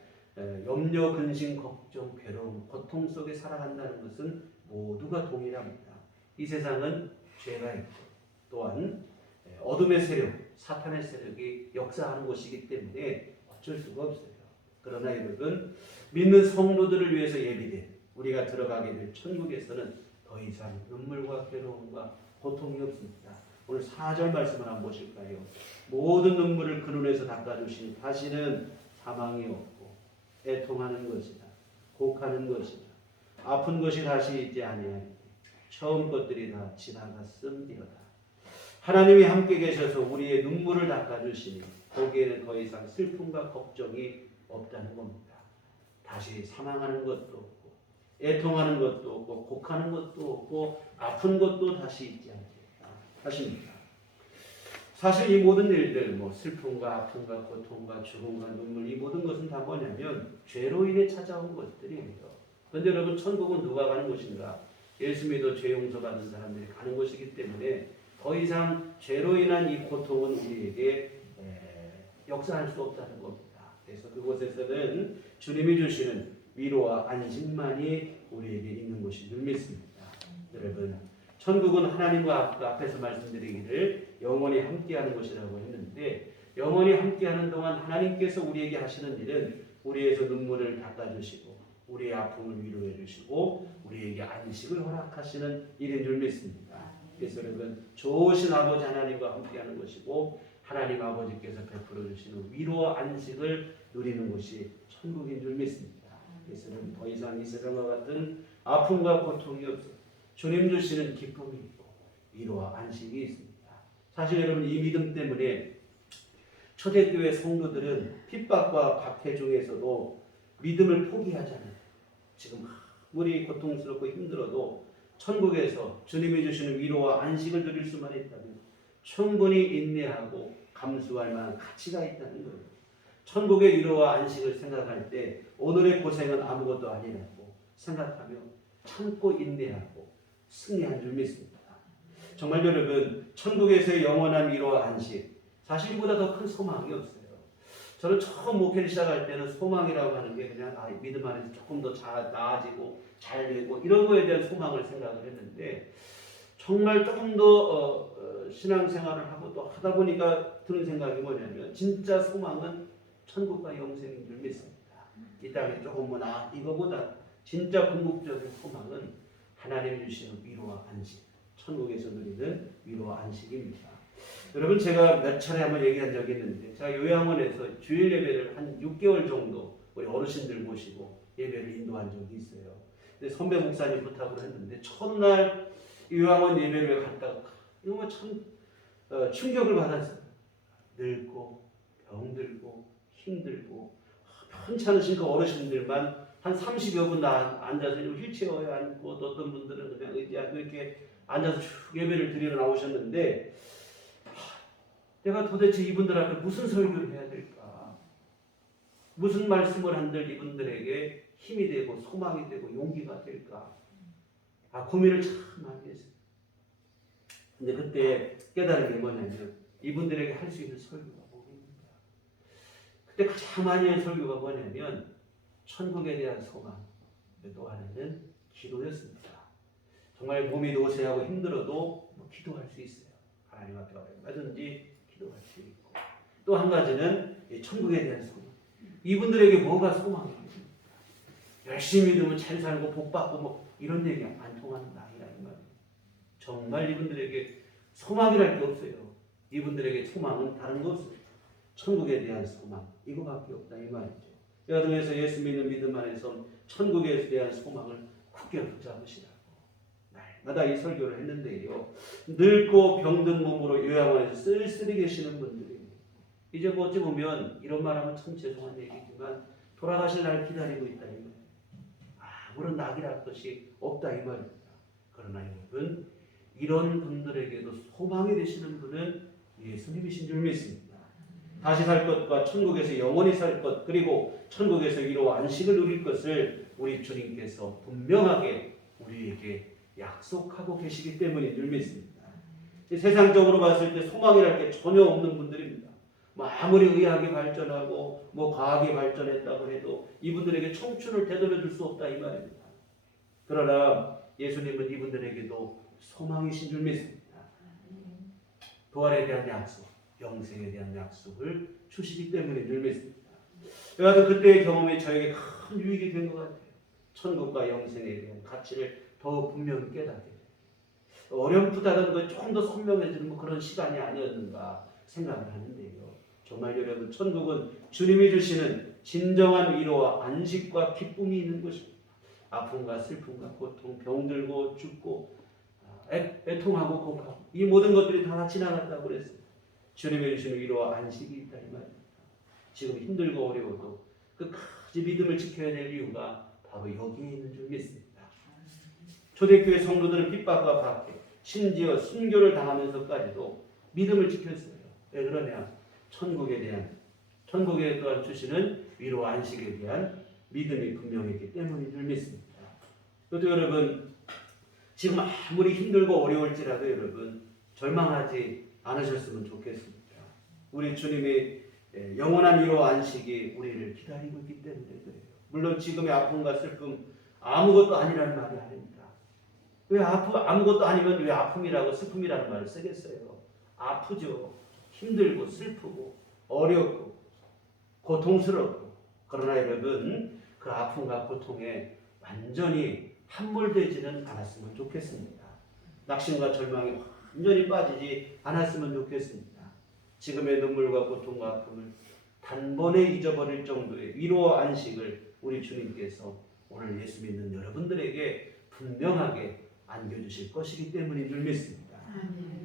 염려, 근심, 걱정, 괴로움, 고통 속에 살아간다는 것은 모두가 동일합니다. 이 세상은 죄가 있고 또한 어둠의 세력, 사탄의 세력이 역사하는 곳이기 때문에 어쩔 수가 없어요. 그러나 여러분, 믿는 성도들을 위해서 예비된 우리가 들어가게 될 천국에서는 더 이상 눈물과 괴로움과 고통이 없습니다. 오늘 4절 말씀을 한번 보실까요? 모든 눈물을 그 눈에서 닦아주시니 다시는 사망이 없고 애통하는 것이나 곡하는 것이나 아픈 것이 다시 있지 아니하니 처음 것들이 다 지나갔음이로다. 하나님이 함께 계셔서 우리의 눈물을 닦아주시니 거기에는 더 이상 슬픔과 걱정이 없다는 겁니다. 다시 사망하는 것도 없고 애통하는 것도 없고 곡하는 것도 없고 아픈 것도 다시 있지 않겠다 하십니다. 사실 이 모든 일들, 뭐 슬픔과 아픔과 고통과 죽음과 눈물, 이 모든 것은 다 뭐냐면 죄로 인해 찾아온 것들이에요. 그런데 여러분, 천국은 누가 가는 곳인가? 예수 믿어 죄 용서받은 사람들이 가는 곳이기 때문에 더 이상 죄로 인한 이 고통은 우리에게 역사할 수 없다는 겁니다. 그래서 그곳에서는 주님이 주시는 위로와 안식만이 우리에게 있는 곳인 줄 믿습니다. 여러분, 천국은 하나님과 앞에서 말씀드리기를 영원히 함께하는 곳이라고 했는데, 영원히 함께하는 동안 하나님께서 우리에게 하시는 일은 우리에서 눈물을 닦아주시고 우리의 아픔을 위로해 주시고 우리에게 안식을 허락하시는 일인 줄 믿습니다. 그래서 여러분, 좋으신 아버지 하나님과 함께하는 것이고 하나님 아버지께서 베풀어 주시는 위로와 안식을 누리는 곳이 천국인 줄 믿습니다. 그래서 더 이상 이 세상과 같은 아픔과 고통이 없어 주님 주시는 기쁨이 있고 위로와 안식이 있습니다. 사실 여러분, 이 믿음 때문에 초대교회 성도들은 핍박과 박해 중에서도 믿음을 포기하잖아요. 지금 아무리 고통스럽고 힘들어도 천국에서 주님이 주시는 위로와 안식을 누릴 수만 있다면 충분히 인내하고 감수할 만한 가치가 있다는 거예요. 천국의 위로와 안식을 생각할 때 오늘의 고생은 아무것도 아니라고 생각하며 참고 인내하고 승리한 줄 믿습니다. 정말 여러분, 천국에서의 영원한 위로와 안식, 사실 이보다 더 큰 소망이 없어요. 저는 처음 목회를 시작할 때는 소망이라고 하는 게 그냥 믿음 안에서 조금 더 나아지고 잘 되고 이런 거에 대한 소망을 생각을 했는데, 정말 조금 더 신앙생활을 하고 또 하다 보니까 드는 생각이 뭐냐면 진짜 소망은 천국과 영생인 줄 믿습니다. 이 땅에 조금 뭐 이거보다 진짜 궁극적인 소망은 하나님이 주시는 위로와 안식, 천국에서 누리는 위로와 안식입니다. 여러분, 제가 몇 차례 한번 얘기한 적이 있는데, 제가 요양원에서 주일 예배를 한 6개월 정도 우리 어르신들 모시고 예배를 인도한 적이 있어요. 근데 선배 목사님 부탁을 했는데 첫날 요양원 예배를 갔다가 이거 참 충격을 받았어요. 늙고 병들고 힘들고 편치 않으신 그 어르신들만 한 30여 분 앉아서 휠체어에 앉고, 또 어떤 분들은 그냥 의자 이렇게 앉아서 쭉 예배를 드리러 나오셨는데, 내가 도대체 이분들 앞에 무슨 설교를 해야 될까? 무슨 말씀을 한들 이분들에게 힘이 되고 소망이 되고 용기가 될까? 고민을 참 많이 했어요. 근데 그때 깨달은 게 뭐냐면 이분들에게 할 수 있는 설교가 뭐입니까? 그때 가장 많이 한 설교가 뭐냐면 천국에 대한 소망, 또 하나는 기도였습니다. 정말 몸이 노쇠하고 힘들어도 기도할 수 있어요. 하나님 앞에 얼마든지 기도할 수 있고, 또 한 가지는 천국에 대한 소망. 이분들에게 뭐가 소망입니까? 열심히 믿으면 잘 살고 복 받고 뭐 이런 얘기 안 통하는 나이라는 말이에요. 정말 이분들에게 소망이랄 게 없어요. 이분들에게 소망은 다른 거 없어요. 천국에 대한 소망, 이거밖에 없다 이 말이죠. 그래서 예수 믿는 믿음 안에서 천국에 대한 소망을 굳게 붙잡으시라고 날마다 이 설교를 했는데요. 늙고 병든 몸으로 요양원에서 쓸쓸히 계시는 분들이 이제 어찌 보면 이런 말하면 참 죄송한 얘기지만 돌아가실 날 기다리고 있다 이 말이에요. 아무런 낙이랄 것이 없다 이 말입니다. 그러나 여러분, 이런 분들에게도 소망이 되시는 분은 예수님이신 줄 믿습니다. 다시 살 것과 천국에서 영원히 살 것, 그리고 천국에서 위로와 안식을 누릴 것을 우리 주님께서 분명하게 우리에게 약속하고 계시기 때문인 줄 믿습니다. 세상적으로 봤을 때 소망이랄 게 전혀 없는 분들입니다. 아무리 의학이 발전하고 과학이 발전했다고 해도 이분들에게 청춘을 되돌려 줄 수 없다 이 말입니다. 그러나 예수님은 이분들에게도 소망이신 줄 믿습니다. 부활에 대한 약속, 영생에 대한 약속을 주시기 때문에 늘 믿습니다. 여하튼 그때의 경험이 저에게 큰 유익이 된 것 같아요. 천국과 영생에 대한 가치를 더 분명히 깨닫게 돼요. 어렴풋하던 그 조금 더 선명해지는 뭐 그런 시간이 아니었는가 생각을 하는데요. 정말 여러분, 천국은 주님이 주시는 진정한 위로와 안식과 기쁨이 있는 곳입니다. 아픔과 슬픔과 고통, 병들고 죽고 애통하고 공하고 이 모든 것들이 다 지나갔다고 그랬어요. 주님이 주시는 위로와 안식이 있다 이 말입니다. 지금 힘들고 어려워도 끝까지 믿음을 지켜야 될 이유가 바로 여기에 있는 줄 믿습니다. 초대교회 성도들은 핍박과 박해, 심지어 순교를 당하면서까지도 믿음을 지켰어요. 왜 그러냐? 천국에 또한 주시는 위로와 안식에 대한 믿음이 분명했기 때문인 줄 믿습니다. 그것도 여러분, 지금 아무리 힘들고 어려울지라도 여러분 절망하지 않으셨으면 좋겠습니다. 우리 주님의 영원한 위로와 안식이 우리를 기다리고 있기 때문에 그래요. 물론 지금의 아픔과 슬픔 아무것도 아니라는 말이 아닙니다. 왜 아무것도 아니면 왜 아픔이라고 슬픔이라는 말을 쓰겠어요? 아프죠. 힘들고 슬프고 어렵고 고통스럽고, 그러나 여러분 그 아픔과 고통에 완전히 함몰되지는 않았으면 좋겠습니다. 낙심과 절망에 완전히 빠지지 않았으면 좋겠습니다. 지금의 눈물과 고통과 아픔을 단번에 잊어버릴 정도의 위로와 안식을 우리 주님께서 오늘 예수 믿는 여러분들에게 분명하게 안겨주실 것이기 때문인 줄 믿습니다.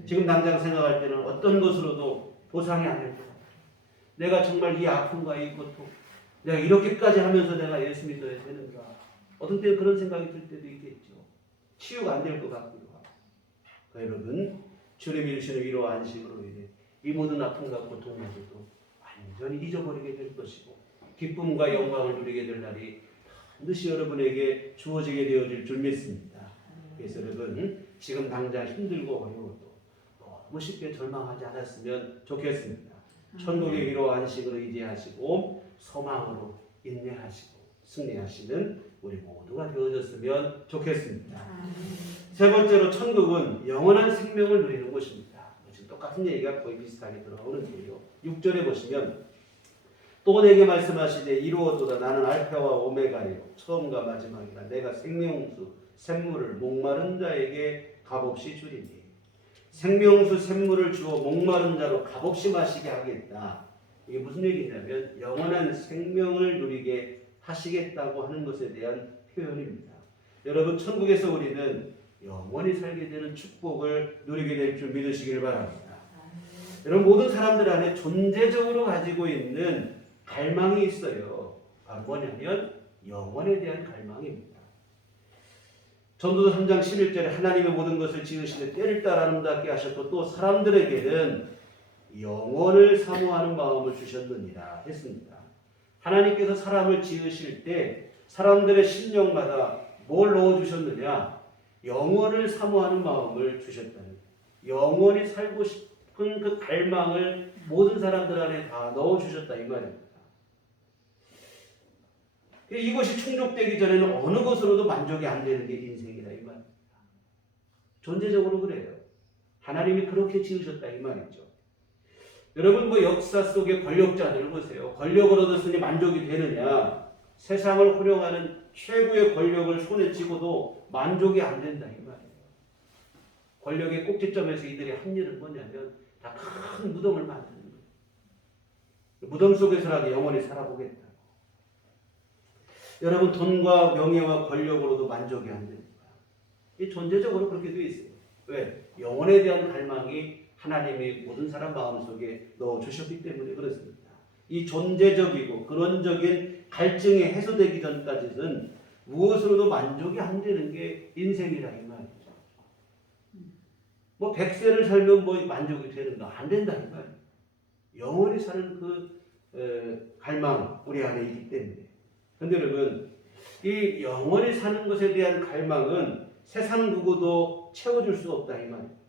지금 당장 생각할 때는 어떤 것으로도 보상이 안 될 것 같아요. 내가 정말 이 아픔과 이 고통, 내가 이렇게까지 하면서 내가 예수 믿어야 되는가? 어떤 때는 그런 생각이 들 때도 있겠죠. 치유가 안 될 것 같기도 하고. 여러분, 주님이 주시는 위로와 안식으로 인해 이 모든 아픔과 고통마저도 완전히 잊어버리게 될 것이고, 기쁨과 영광을 누리게 될 날이 반드시 여러분에게 주어지게 되어질 줄 믿습니다. 그래서 여러분, 지금 당장 힘들고 어려워도 너무 쉽게 절망하지 않았으면 좋겠습니다. 천국의 위로와 안식으로 의지하시고 소망으로 인내하시고 승리하시는 우리 모두가 되어졌으면 좋겠습니다. 세 번째로, 천국은 영원한 생명을 누리는 곳입니다. 지금 똑같은 얘기가 거의 비슷하게 들어오는데요. 6절에 보시면 또 내게 말씀하시되 이루어도다. 나는 알파와 오메가요 처음과 마지막이라. 내가 생명수 샘물을 목마른 자에게 값없이 주리니. 생명수 샘물을 주어 목마른 자로 값없이 마시게 하겠다. 이게 무슨 얘기냐면 영원한 생명을 누리게 하시겠다고 하는 것에 대한 표현입니다. 여러분, 천국에서 우리는 영원히 살게 되는 축복을 누리게 될 줄 믿으시길 바랍니다. 여러분, 모든 사람들 안에 존재적으로 가지고 있는 갈망이 있어요. 바로 뭐냐면 영원에 대한 갈망입니다. 전도서 3장 11절에 하나님의 모든 것을 지으시되 때를 따라 아름답게 하셨고 또 사람들에게는 영원을 사모하는 마음을 주셨느니라 했습니다. 하나님께서 사람을 지으실 때 사람들의 심령마다 뭘 넣어주셨느냐? 영원을 사모하는 마음을 주셨다는, 영원히 살고 싶은 그 갈망을 모든 사람들 안에 다 넣어주셨다 이 말입니다. 이것이 충족되기 전에는 어느 것으로도 만족이 안 되는 게 인생이다 이 말입니다. 존재적으로 그래요. 하나님이 그렇게 지으셨다 이 말이죠. 여러분, 역사 속의 권력자들을 보세요. 권력을 얻었으니 만족이 되느냐? 세상을 호령하는 최고의 권력을 손에 쥐고도 만족이 안 된다 이 말이에요. 권력의 꼭지점에서 이들이 한 일은 뭐냐면 다 큰 무덤을 만드는 거예요. 무덤 속에서라도 영원히 살아보겠다. 여러분, 돈과 명예와 권력으로도 만족이 안 됩니다. 이 존재적으로 그렇게 되어 있어요. 왜? 영혼에 대한 갈망이 하나님이 모든 사람 마음속에 넣어주셨기 때문에 그렇습니다. 이 존재적이고 근원적인 갈증이 해소되기 전까지는 무엇으로도 만족이 안 되는 게 인생이라 이 말이죠. 100세를 살면 만족이 되는가? 안 된다 이 말이에요. 영원히 사는 그 갈망 우리 안에 있기 때문에. 그런데 여러분, 이 영원히 사는 것에 대한 갈망은 세상 누구도 채워줄 수 없다 이 말입니다.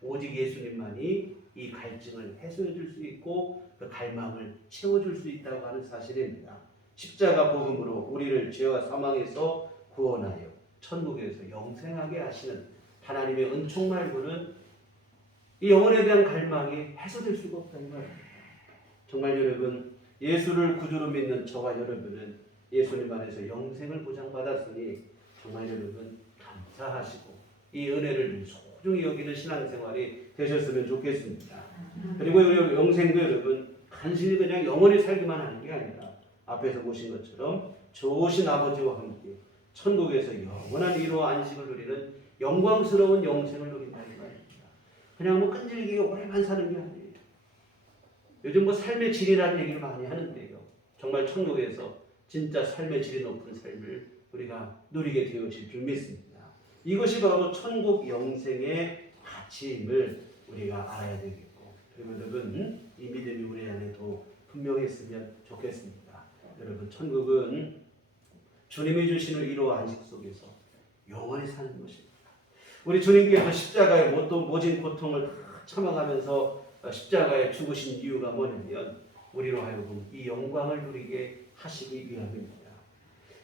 오직 예수님만이 이 갈증을 해소해 줄 수 있고 그 갈망을 채워줄 수 있다고 하는 사실입니다. 십자가 복음으로 우리를 죄와 사망에서 구원하여 천국에서 영생하게 하시는 하나님의 은총 말고는 이 영혼에 대한 갈망이 해소될 수가 없다 이 말입니다. 정말 여러분 예수를 구주로 믿는 저와 여러분은 예수님 안에서 영생을 보장받았으니 정말 여러분 감사하시고 이 은혜를 소중히 여기는 신앙생활이 되셨으면 좋겠습니다. 그리고 영생도 여러분 간신히 그냥 영원히 살기만 하는 게 아니라 앞에서 보신 것처럼 좋으신 아버지와 함께 천국에서 영원한 위로와 안식을 누리는 영광스러운 영생을 누린다는 말입니다. 그냥 뭐 끈질기게 오래만 사는 게 아니에요. 요즘 뭐 삶의 질이라는 얘기를 많이 하는데요. 정말 천국에서 진짜 삶의 질이 높은 삶을 우리가 누리게 되어질 줄 믿습니다. 이것이 바로 천국 영생의 가치임을 우리가 알아야 되겠고, 그리고 여러분 이 믿음이 우리 안에 더 분명했으면 좋겠습니다. 여러분 천국은 주님이 주시는 위로와 안식 속에서 영원히 사는 것입니다. 우리 주님께서 십자가의 모진 고통을 참아가면서 십자가에 죽으신 이유가 뭐냐면 우리로 하여금 이 영광을 누리게 하시기 위함입니다.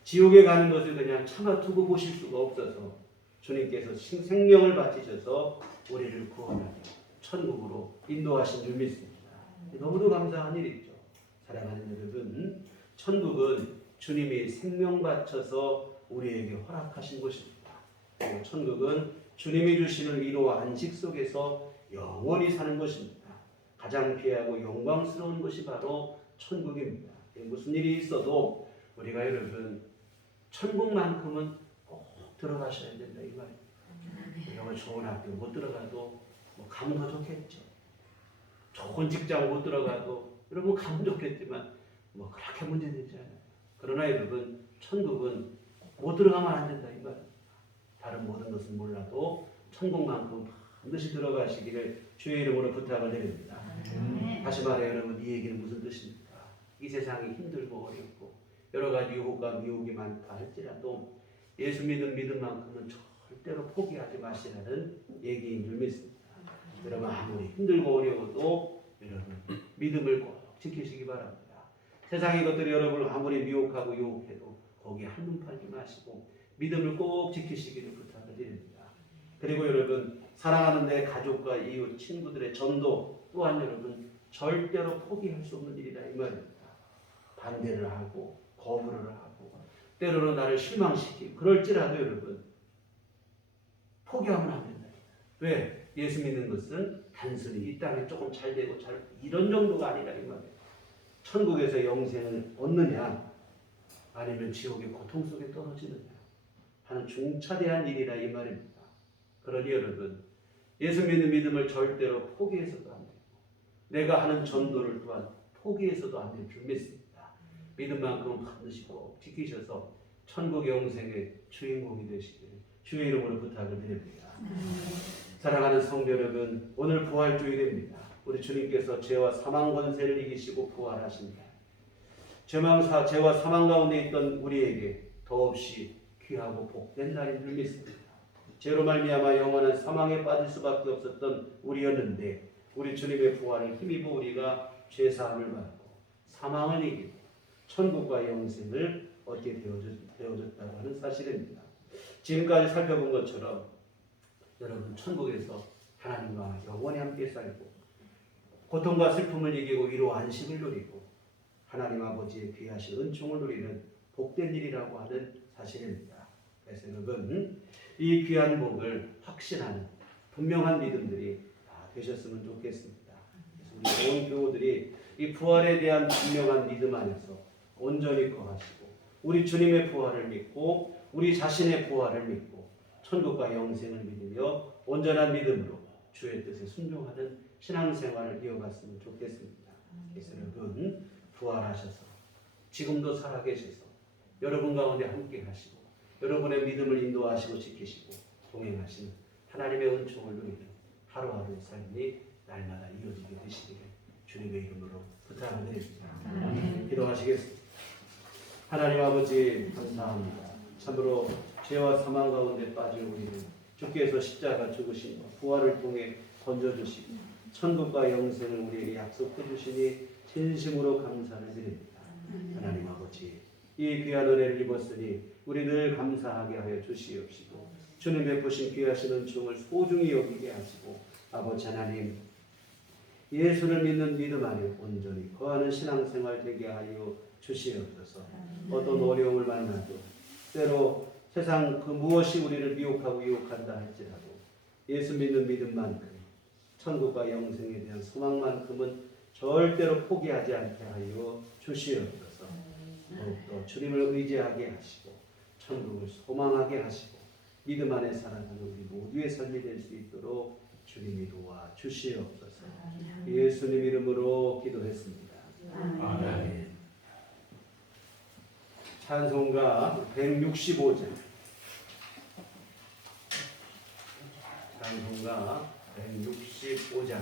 지옥에 가는 것을 그냥 참아두고 보실 수가 없어서 주님께서 생명을 바치셔서 우리를 구원하고 천국으로 인도하신 줄 믿습니다. 너무도 감사한 일이죠. 사랑하는 여러분, 천국은 주님이 생명 바쳐서 우리에게 허락하신 곳입니다. 그리고 천국은 주님이 주시는 위로와 안식 속에서 영원히 사는 것입니다. 가장 귀하고 영광스러운 것이 바로 천국입니다. 무슨 일이 있어도 우리가 여러분 천국만큼은 꼭 들어가셔야 된다 이 말입니다. 우리가 좋은 학교 못 들어가도 뭐 가면 더 좋겠죠. 좋은 직장 못 들어가도 여러분 가면 좋겠지만 뭐 그렇게 문제되지 않아요. 그러나 여러분 천국은 못 들어가면 안 된다 이 말입니다. 다른 모든 것은 몰라도 천국만큼 반드시 들어가시기를 주의 이름으로 부탁을 드립니다. 다시 말해 여러분 이 얘기는 무슨 뜻입니까? 이 세상이 힘들고 어렵고 여러 가지 유혹과 미혹이 많다 할지라도 예수 믿는 믿음만큼은 절대로 포기하지 마시라는 얘기인 줄 믿습니다. 여러분 아무리 힘들고 어려워도 여러분 믿음을 꼭 지키시기 바랍니다. 세상의 것들이 여러분을 아무리 미혹하고 유혹해도 거기에 한눈 팔지 마시고 믿음을 꼭 지키시기를 부탁을 드립니다. 그리고 여러분 사랑하는 내 가족과 이웃 친구들의 전도 또한 여러분 절대로 포기할 수 없는 일이다 이 말입니다. 반대를 하고 거부를 하고 때로는 나를 실망시키고 그럴지라도 여러분 포기하면 안 된다. 왜? 예수 믿는 것은 단순히 이 땅에 조금 잘 되고 잘 이런 정도가 아니라 이 말이에요. 천국에서 영생을 얻느냐 아니면 지옥의 고통 속에 떨어지느냐 하는 중차대한 일이라 이 말입니다. 그러니 여러분 예수 믿는 믿음을 절대로 포기해서도 안 되고 내가 하는 전도를 또한 포기해서도 안 될 줄 믿습니다. 믿음만큼은 반드시 꼭 지키셔서 천국 영생의 주인공이 되시기를 주의 이름으로 부탁을 드립니다. 사랑하는 성도 여러분, 오늘 부활주일입니다. 우리 주님께서 죄와 사망 권세를 이기시고 부활하신다. 죄와 사망 가운데 있던 우리에게 더없이 귀하고 복된 날인 줄 믿습니다. 죄로 말미암아 영원한 사망에 빠질 수밖에 없었던 우리였는데 우리 주님의 부활을 힘입어 우리가 죄 사함을 받고 사망을 이기고 천국과 영생을 얻게 되어졌다고 하는 사실입니다. 지금까지 살펴본 것처럼 여러분 천국에서 하나님과 영원히 함께 살고 고통과 슬픔을 이기고 위로 안식을 누리고 하나님 아버지의 귀하신 은총을 누리는 복된 일이라고 하는 사실입니다. 그래서 여러분 이 귀한 복을 확신하는 분명한 믿음들이 다 되셨으면 좋겠습니다. 그래서 우리 온 교우들이 이 부활에 대한 분명한 믿음 안에서 온전히 거하시고 우리 주님의 부활을 믿고 우리 자신의 부활을 믿고 천국과 영생을 믿으며 온전한 믿음으로 주의 뜻에 순종하는 신앙생활을 이어갔으면 좋겠습니다. 그래서 여러분 부활하셔서 지금도 살아계셔서 여러분 가운데 함께 하시고 여러분의 믿음을 인도하시고 지키시고 동행하시는 하나님의 은총을 누리는 하루하루의 삶이 날마다 이어지게 되시기를 주님의 이름으로 부탁을 드립니다. 기도하시겠습니다. 하나님 아버지 감사합니다. 참으로 죄와 사망 가운데 빠질 우리를 주께서 십자가 죽으신 부활을 통해 건져주시고 천국과 영생을 우리에게 약속해 주시니 진심으로 감사를 드립니다. 하나님 아버지 이 귀한 은혜를 입었으니 우리 늘 감사하게 하여 주시옵시고 주님 베푸신 귀하신 은총을 소중히 여기게 하시고 아버지 하나님, 예수를 믿는 믿음 안에 온전히 거하는 신앙생활 되게 하여 주시옵소서. 어떤 어려움을 만나도 때로 세상 그 무엇이 우리를 미혹하고 유혹한다 할지라도 예수 믿는 믿음만큼 천국과 영생에 대한 소망만큼은 절대로 포기하지 않게 하여 주시옵소서. 더욱더 주님을 의지하게 하시고 천국을 소망하게 하시고 믿음 안에 살아가는 우리 모두의 삶이 될 수 있도록 주님이 도와 주시옵소서. 예수님 이름으로 기도했습니다. 아멘. 찬송가 165장. 찬송가 165장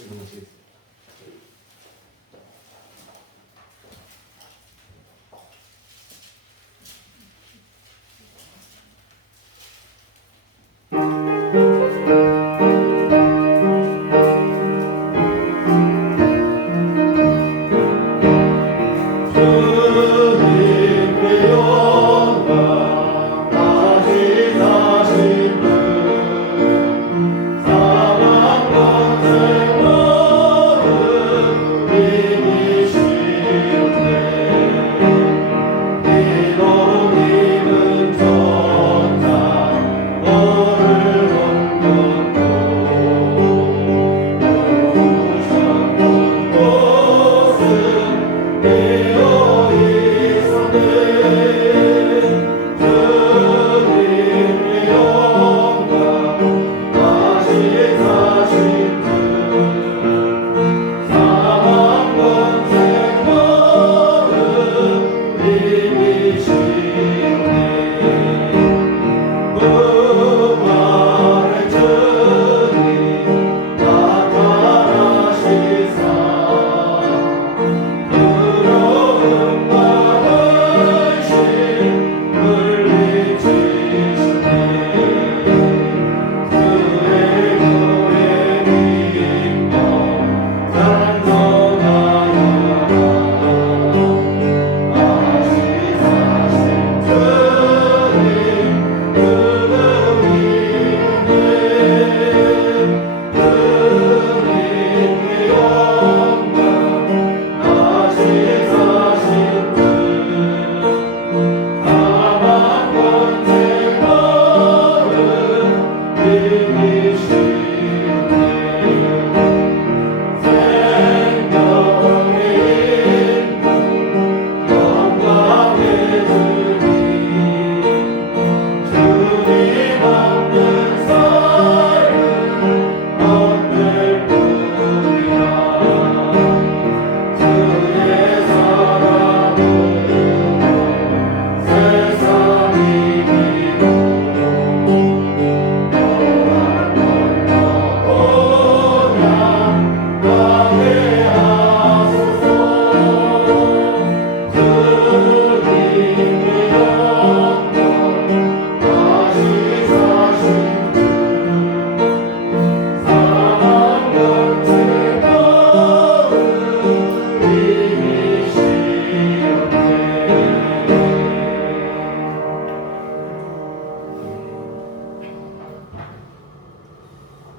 읽어보시겠습니다.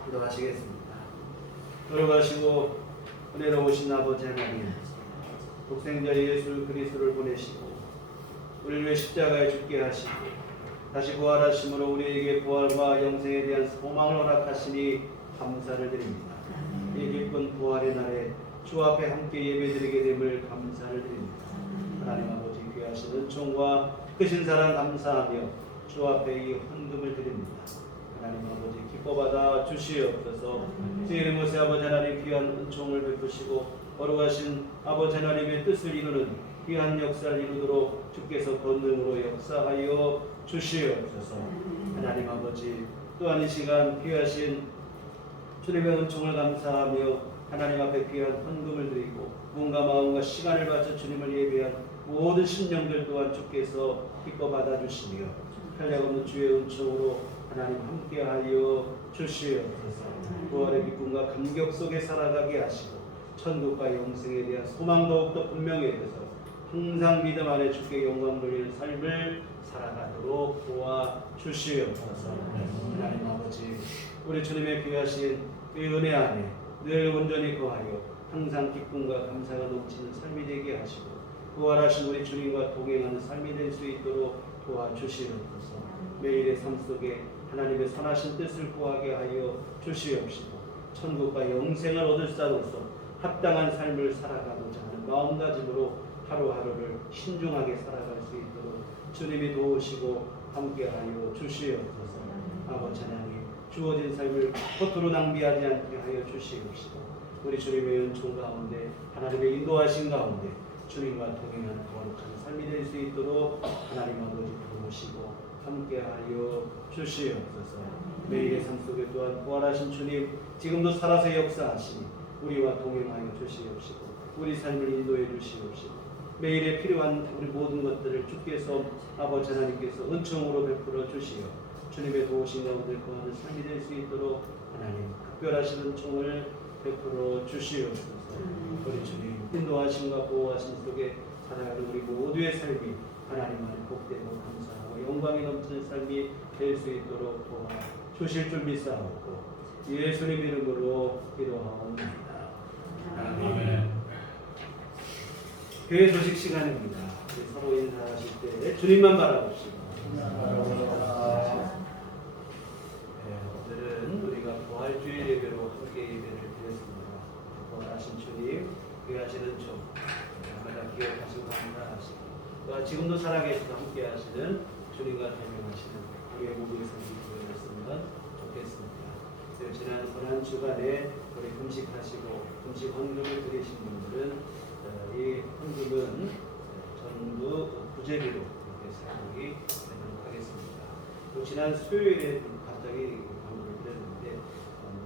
기도하시겠습니다. 돌아가시고 은혜로우신 아버지 하나님, 독생자 예수 그리스도를 보내시고 우리를 위해 십자가에 죽게 하시고 다시 부활하심으로 우리에게 부활과 영생에 대한 소망을 허락하시니 감사를 드립니다. 이 기쁜 부활의 날에 주 앞에 함께 예배드리게 됨을 감사를 드립니다. 하나님 아버지 귀하신 은총과 크신 사랑 감사하며 주 앞에 이 헌금을 드립니다. 하나님 아버지 기뻐받아 주시옵소서. 주 이름으로 아버지 하나님 귀한 은총을 베푸시고 거룩하신 아버지 하나님의 뜻을 이루는 귀한 역사를 이루도록 주께서 권능으로 역사하여 주시옵소서. 하나님 아버지 또한 이 시간 귀하신 주님의 은총을 감사하며 하나님 앞에 귀한 헌금을 드리고 몸과 마음과 시간을 바쳐 주님을 예배한 모든 심령들 또한 주께서 기뻐 받아주시며 한량없는 주의 은총으로 하나님 함께하여 주시옵소서. 부활의 기쁨과 감격 속에 살아가게 하시고 천국과 영생에 대한 소망 더욱더 분명해져서 항상 믿음 안에 주께 영광 돌리는 삶을 살아가도록 도와주시옵소서. 하나님 아버지 우리 주님의 귀하신 그 은혜 안에 늘 온전히 거하여 항상 기쁨과 감사가 넘치는 삶이 되게 하시고 부활하신 우리 주님과 동행하는 삶이 될 수 있도록 도와주시옵소서. 매일의 삶 속에 하나님의 선하신 뜻을 구하게 하여 주시옵시고 천국과 영생을 얻을 자로서 합당한 삶을 살아가고자 하는 마음가짐으로 하루하루를 신중하게 살아갈 수 있도록 주님이 도우시고 함께하여 주시옵소서. 아버지 하나님, 주어진 삶을 겉으로 낭비하지 않게 하여 주시옵시고 우리 주님의 은총 가운데 하나님의 인도하신 가운데 주님과 동행하는 거룩한 삶이 될 수 있도록 하나님 아버지 도우시고 함께하여 주시옵소서. 매일의 삶 속에 또한 부활하신 주님 지금도 살아서 역사하시니 우리와 동행하여 주시옵시고 우리 삶을 인도해 주시옵시고 매일에 필요한 우리 모든 것들을 주께서 아버지 하나님께서 은총으로 베풀어 주시어 주님의 도우신 가운데 거하는 삶이 될 수 있도록 하나님 특별하신 은총을 베풀어 주시옵소서. 우리 주님 인도하심과 보호하심 속에 살아가는 우리 모두의 삶이 하나님 안에 복되고 감사하고 영광이 넘치는 삶이 될 수 있도록 도와 주실 줄 믿사옵고 예수님 이름으로 기도하옵나이다. 아멘. 교회 소식 시간입니다. 우리 서로 인사하실 때 주님만 바라봅시다. 오늘은 우리가 부활주일 예배로 함께 예배를 드렸습니다. 부활하신 주님, 귀하시는 종, 날마다 기억하시고 감사하시고 또 지금도 살아계시고 함께하시는 주님과 대면하시는 우리의 모두의 삶이 되었으면 좋겠습니다. 지난 고난 주간에 우리 금식하시고 금식 헌금을 드리신 분들은 이 헌금은 전부 부재기로 이렇게 사용이 되도록 하겠습니다. 또 지난 수요일에 갑자기 광고를 드렸는데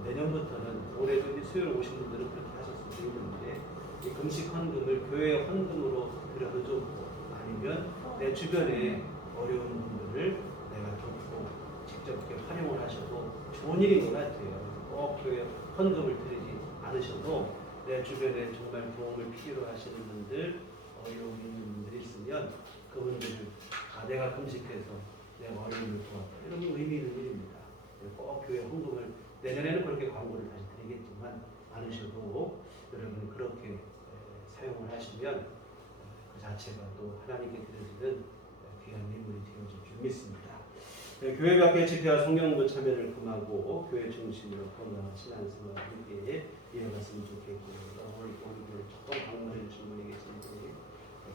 내년부터는 올해도 수요일 오신 분들은 그렇게 하셨으면 좋겠는데 이 금식 헌금을 교회 헌금으로 드려도 좋고 아니면 내 주변에 어려운 분들을 내가 돕고 직접 이렇게 활용을 하셔도 좋은 일인 것 같아요. 꼭 교회 헌금을 드리지 않으셔도 내 주변에 정말 도움을 필요로 하시는 분들, 어려움이 있는 분들이 있으면 그분들을 내가 금식해서 내 어려움을 도왔다. 이런 의미 있는 일입니다. 꼭 교회 헌금을 내년에는 그렇게 광고를 다시 드리겠지만 않으셔도 여러분이 그렇게 사용을 하시면 그 자체가 또 하나님께 드려지는 귀한 예물이 되어질 줄 믿습니다. 교회 밖의 집회와 성경부 참여를 금하고 교회 중심으로 건강한 신앙생활 함께 이어갔으면 좋겠고요. 오늘 조금 방문해 주신 분이 계신데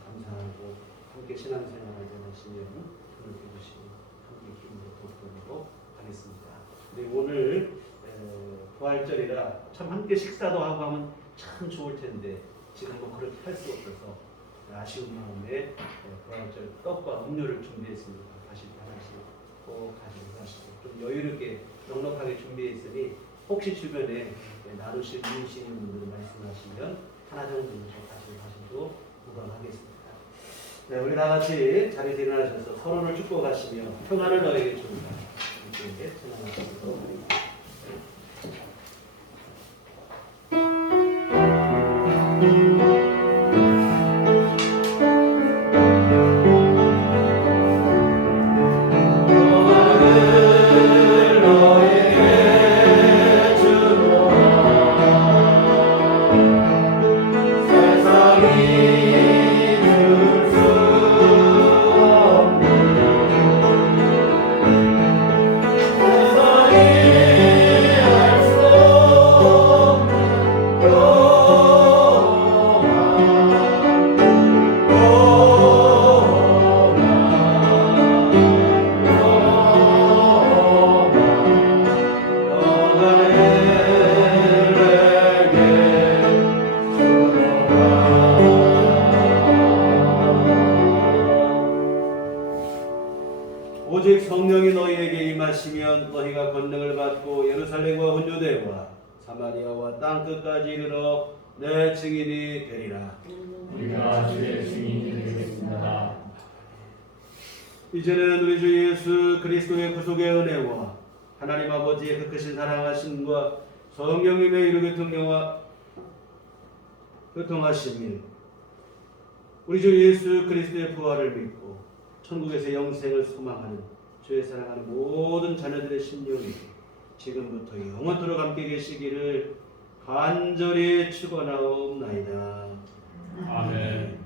감사하고 함께 신앙생활을 원하시면 등록해 주시고 함께 기도로 돕도록 하겠습니다. 오늘 부활절이라 참 함께 식사도 하고 하면 참 좋을 텐데 지금 뭐 그렇게 할 수 없어서 아쉬운 마음에 부활절 떡과 음료를 준비했습니다. 다시 하나씩 꼭 가지고 가시고 좀 여유롭게 넉넉하게 준비했으니 혹시 주변에 나누실 이웃이 있는 분들 말씀하시면 하나 정도는 가지고 가셔도 무방하겠습니다. 네, 우리 다 같이 자리에서 일어나셔서 서로를 축복하시며 평안을 너에게 줍니다. 이렇게 전하시도록 하겠습니다. 오직 성령이 너희에게 임하시면 너희가 권능을 받고 예루살렘과 온유대와 사마리아와 땅끝까지 이르러 내 증인이 되리라. 우리가 주의 증인이 되겠습니다. 이제는 우리 주 예수 그리스도의 구속의 은혜와 하나님 아버지의 그 크신 사랑하심과 성령님의 이르게 교통하심이 우리 주 예수 그리스도의 부활을 믿고 천국에서 영생을 소망하는 주의 사랑하는 모든 자녀들의 심령이 지금부터 영원토록 함께 계시기를 간절히 축원하옵나이다. 아멘.